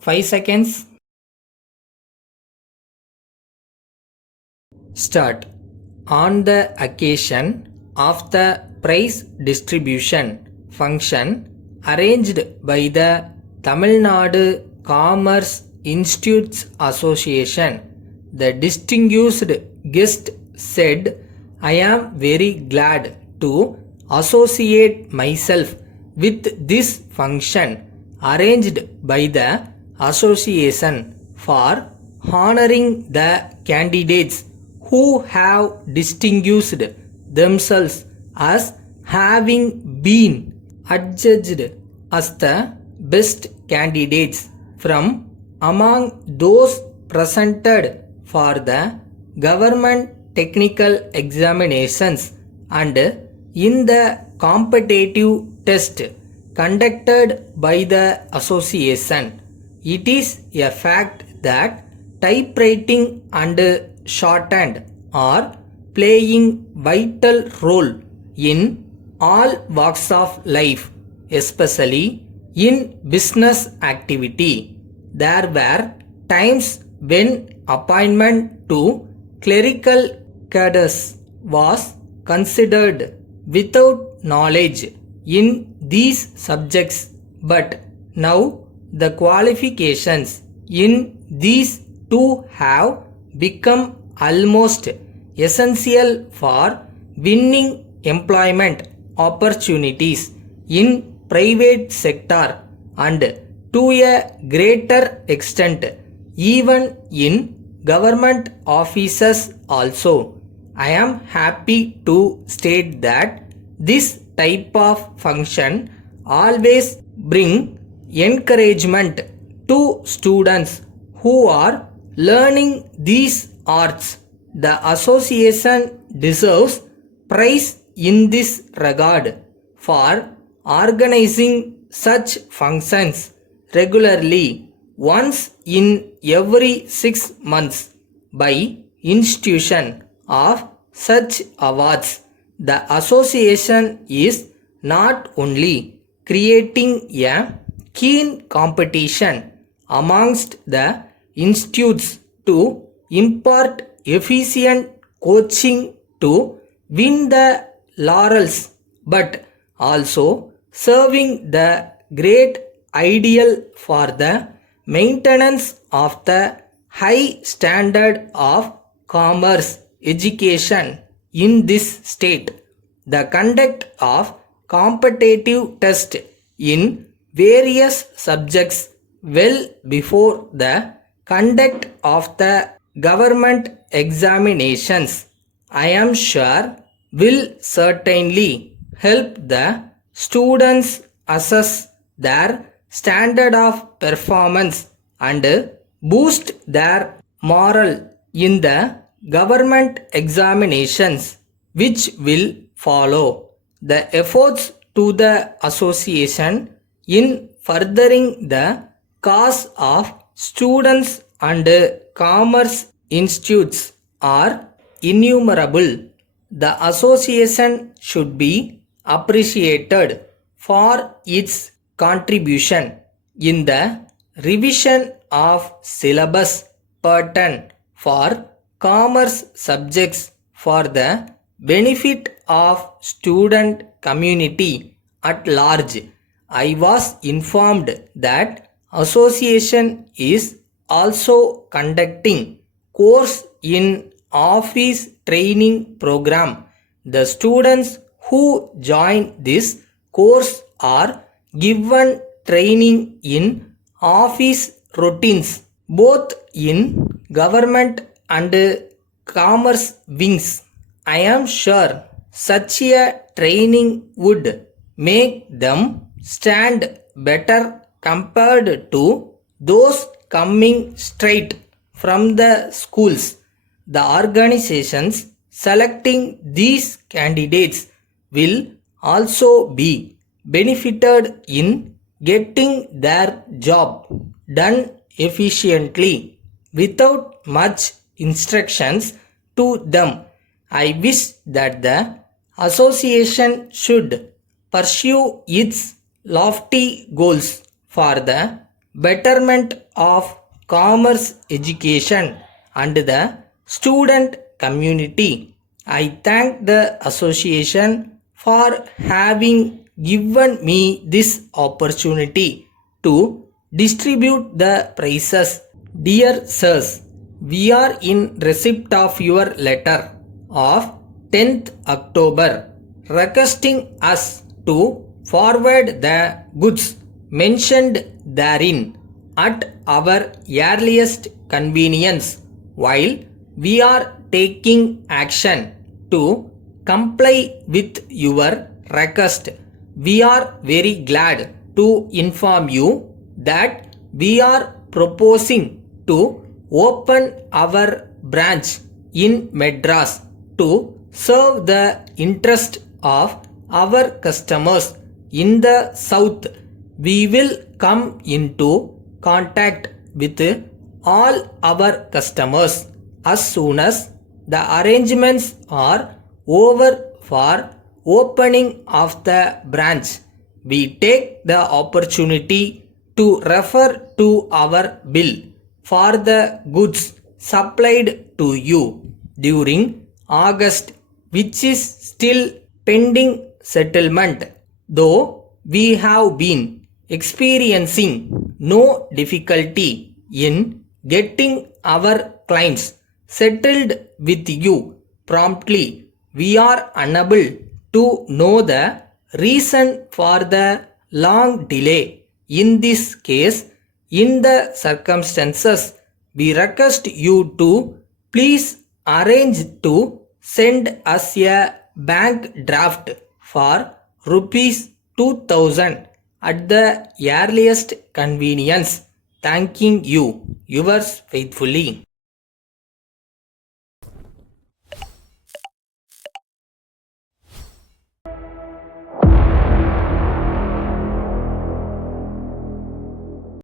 5 seconds. Start. On the occasion of the prize distribution function arranged by the Tamil Nadu Commerce Institutes Association, the distinguished guest said, "I am very glad to associate myself with this function arranged by the association for honoring the candidates who have distinguished themselves as having been adjudged as the best candidates from among those presented for the government technical examinations and in the competitive test conducted by the association. It is a fact that typewriting and shorthand are playing vital role in all walks of life, especially in business activity. There were times when appointment to clerical cadres was considered without knowledge in these subjects, but now the qualifications in these two have become almost essential for winning employment opportunities in private sector and to a greater extent even in government offices also. I am happy to state that this type of function always bring encouragement to students who are learning these arts. The association deserves praise in this regard for organizing such functions regularly once in every 6 months by institution of such awards. The association is not only creating a keen competition amongst the institutes to impart efficient coaching to win the laurels, but also serving the great ideal for the maintenance of the high standard of commerce education in this state. The conduct of competitive test in various subjects well before the conduct of the government examinations, I am sure, will certainly help the students assess their standard of performance and boost their morale in the government examinations which will follow. The efforts to the association in furthering the cause of students and commerce institutes are innumerable. The association should be appreciated for its contribution in the revision of syllabus pattern for commerce subjects for the benefit of student community at large. I was informed that association is also conducting course in office training program. The students who join this course are given training in office routines both in government and commerce wings. I am sure such a training would make them stand better compared to those coming straight from the schools. The organizations selecting these candidates will also be benefited in getting their job done efficiently without much instructions to them. I wish that the association should pursue its lofty goals for the betterment of commerce education and the student community. I thank the association for having given me this opportunity to distribute the prizes. Dear sirs, we are in receipt of your letter of 10th October requesting us to forward the goods mentioned therein at our earliest convenience. While we are taking action to comply with your request, we are very glad to inform you that we are proposing to open our branch in Madras to serve the interest of our customers in the south. We will come into contact with all our customers as soon as the arrangements are over for opening of the branch. We take the opportunity to refer to our bill for the goods supplied to you during August, which is still pending settlement, though we have been experiencing no difficulty in getting our claims settled with you promptly. We are unable to know the reason for the long delay. In this case, in the circumstances, we request you to please arrange to send us a bank draft for rupees 2000 at the earliest convenience. Thanking you, yours faithfully.